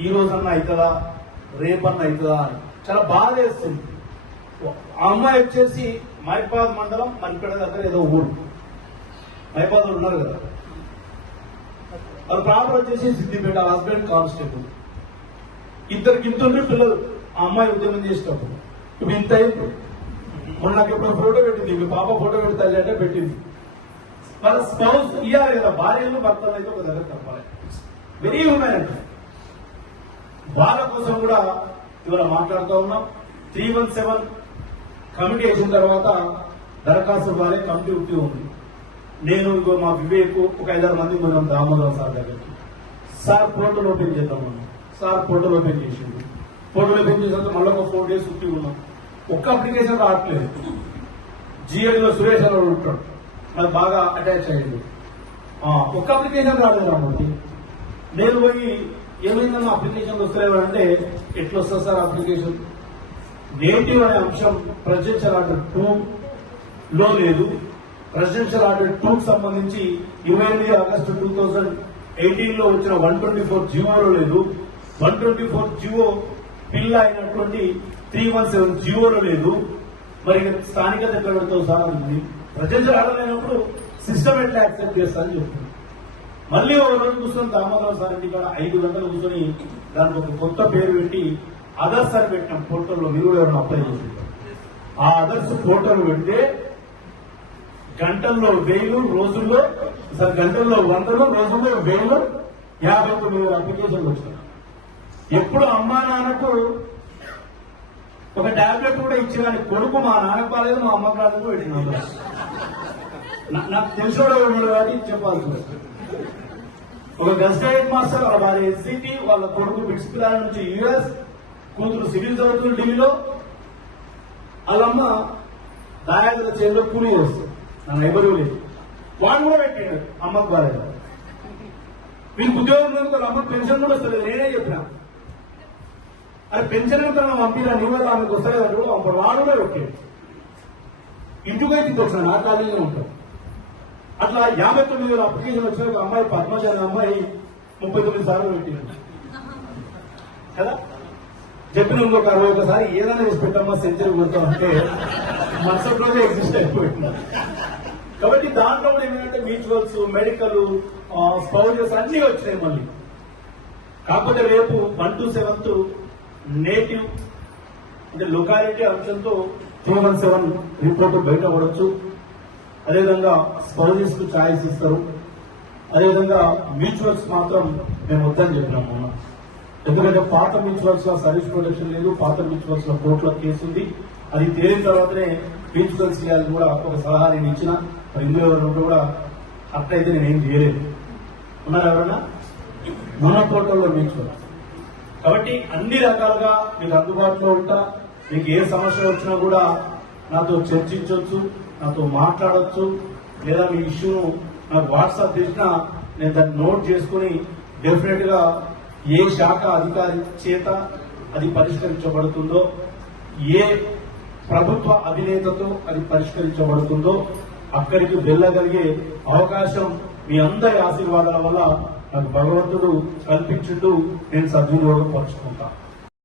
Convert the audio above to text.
ఈ రోజన్నా అవుతుందా? రేపన్నా అవుతుందా అని. చాలా బాధ వేస్తుంది. ఆ అమ్మాయి వచ్చేసి మైపాద్ మండలం మరిపేట దగ్గర ఏదో ఊరు. మైపాద్ ఉన్నారు కదా. వాళ్ళు ప్రాపర్ వచ్చేసి సిద్దిపేట హస్బెండ్ కానిస్టేబుల్. ఇద్దరికి ఇంత పిల్లలు. ఆ అమ్మాయి ఉద్యమం చేసేటప్పుడు. ఇప్పుడు ఇంత అయింది. మొన్న నాకు ఎప్పుడు ఫోటో పెట్టింది. మీ పాప ఫోటో పెడతాది అంటే పెట్టింది. వాళ్ళ స్పౌస్ ఇయ్యాలి కదా. భార్యలు భర్తలు అయితే ఒక దగ్గర తప్పాలి వెరీ ఉన్నాయంట వాళ్ళ కోసం కూడా ఇవాళ మాట్లాడుతూ ఉన్నాం. త్రీ వన్ సెవెన్ కమిటీ వేసిన తర్వాత దరఖాస్తు వారే కమిటీ ఉట్టి ఉంది. నేను ఇగో మా వివేక్ ఒక ఐదారు మంది మనం దామోదరం సార్ దగ్గరికి. సార్ పోర్టల్ ఓపెన్ చేద్దామన్నాం సార్ పోర్టల్ ఓపెన్ చేసింది పోర్టల్ ఓపెన్ చేసిన మళ్ళీ ఒక ఫోర్ డేస్ ఉట్టి ఉన్నాం. ఒక్క అప్లికేషన్ రావట్లేదు. GL సురేష్ అని ఉంటాడు. నాకు బాగా అటాచ్ అయ్యింది ఒక్క అప్లికేషన్ రాలేదు రాబోతే నేను పోయి ఏమైందన్న అప్లికేషన్ వస్తలేవు ఎట్లా వస్తుంది సార్ అప్లికేషన్ నేటివ్ అనే అంశం ప్రెసిడెన్షియల్ ఆర్డర్ టూ లో లేదు. ప్రెసిడెన్షియల్ ఆర్డర్ టూ సంబంధించి ఇరవై ఎనిమిది ఆగస్టు టూ థౌజండ్ ఎయిటీన్లో వచ్చిన వన్ ట్వంటీ ఫోర్ జియోలో లేదు. వన్ ట్వంటీ ఫోర్ జియో పిల్ల అయినటువంటి త్రీ వన్ సెవెన్ జియోలో లేదు. మరి స్థానికత ఎట్లా పెడతావు సార్ అని ప్రెసిడెన్షియల్ ఆర్డర్ లేనప్పుడు సిస్టమ్ ఎట్లా యాక్సెప్ట్ చేస్తా అని చెప్తుంది మళ్ళీ ఒక రోజు కూర్చొని దామోదర సార్ ఇంటి ఐదు గంటలు కూర్చొని దానికి ఒక కొత్త పేరు పెట్టి అదర్స్ అని పెట్టినాం పోర్టల్లో మీరు కూడా ఎవరైనా అప్లై చేసింటారు ఆ అదర్స్ పోర్టల్ పెడితే గంటల్లో వేలు రోజుల్లో సార్ గంటల్లో వందలు రోజుల్లో వేలు యాభై తొమ్మిది వేల అప్లికేషన్లు వచ్చినాయి. ఎప్పుడు అమ్మా నాన్నకు ఒక టాబ్లెట్ కూడా ఇచ్చేవాడి కొడుకు మా నాన్నకు బాలేదు మా అమ్మకు రాలేదు పెట్టిన నాకు తెలిసినోడు ఉన్నాడు కాబట్టి చెప్పాల్సి వస్తుంది. ఒక గస్టైడ్ మాస్టర్ వాళ్ళ భార్య ఎస్సిటి వాళ్ళ కొడుకు బిట్స్ పిల్లల నుంచి యుఎస్ కూతురు సివిల్ చదువుతుంది ఢిల్లీలో. వాళ్ళమ్మ దాయాదుల చేతిలో కూలి చేస్తుంది. నా నైబర్ లేదు వాడు కూడా పెట్టాడు అమ్మకు భార్య వీళ్ళకి ఉద్యోగం వాళ్ళ అమ్మకు పెన్షన్ కూడా వస్తుంది నేనే చెప్పిన. అది పెన్షన్ తన పంపిరా? నీ వల్ల ఆమెకు వస్తలేదంటే అంటే వాడు కూడా పెట్టాడు. ఇంటికి అయితే వచ్చిన నా ఖాళీగా ఉంటాం అట్లా యాభై తొమ్మిది వేల అప్లికేషన్ వచ్చిన ఒక అమ్మాయి పద్మజ అనే అమ్మాయి ముప్పై తొమ్మిది సార్లు పెట్టింది. కదా? చెప్పిన ఇంకొక అరవై ఒకసారి ఏదైనా వేసి పెట్టమ్మా సెంచరీ కొడతాం అంటే మరుసటి రోజే ఎగ్జిస్ట్ అయిపోయింది. కాబట్టి దాంట్లో కూడా ఏమంటే మ్యూచువల్స్ మెడికల్ స్పౌజెస్ అన్ని వచ్చినాయి మళ్ళీ. కాకపోతే రేపు వన్ టు సెవెంత్ నేటివ్ అంటే లొకాలిటీ అంశంతో త్రీ వన్ సెవెన్ రిపోర్ట్ బయట పడవచ్చు అదేవిధంగా స్పౌజెస్కు ఛాయిస్ ఇస్తారు. అదేవిధంగా మ్యూచువల్స్ మాత్రం మేము వద్దని చెప్పినాం మొన్న. ఎందుకంటే పాత మ్యూచువల్స్లో సర్వీస్ ప్రొటెక్షన్ లేదు పాత మ్యూచువల్స్లో కోర్టులో కేసు ఉంది. అది తేలిన తర్వాతనే మ్యూచువల్స్ చేయాలని కూడా ఒక సలహా నేను ఇచ్చిన. ఇందులో కూడా అట్టయితే నేను ఏం చేయలేదు. ఉన్నారు ఎవరన్నా? మన పోర్టల్లో మ్యూచువల్స్ కాబట్టి అన్ని రకాలుగా మీకు అందుబాటులో ఉంటా. మీకు ఏ సమస్య వచ్చినా కూడా నాతో చర్చించవచ్చు నాతో మాట్లాడవచ్చు లేదా మీ ఇష్యూను నాకు వాట్సాప్ చేసినా నేను దాన్ని నోట్ చేసుకుని డెఫినెట్గా ఏ శాఖ అధికారి చేత అది పరిష్కరించబడుతుందో ఏ ప్రభుత్వ అధినేతతో అది పరిష్కరించబడుతుందో అక్కడికి వెళ్ళగలిగే అవకాశం మీ అందరి ఆశీర్వాదాల వల్ల నాకు భగవంతుడు కల్పించుంటూ నేను సద్వినియోగం పరుచుకుంటా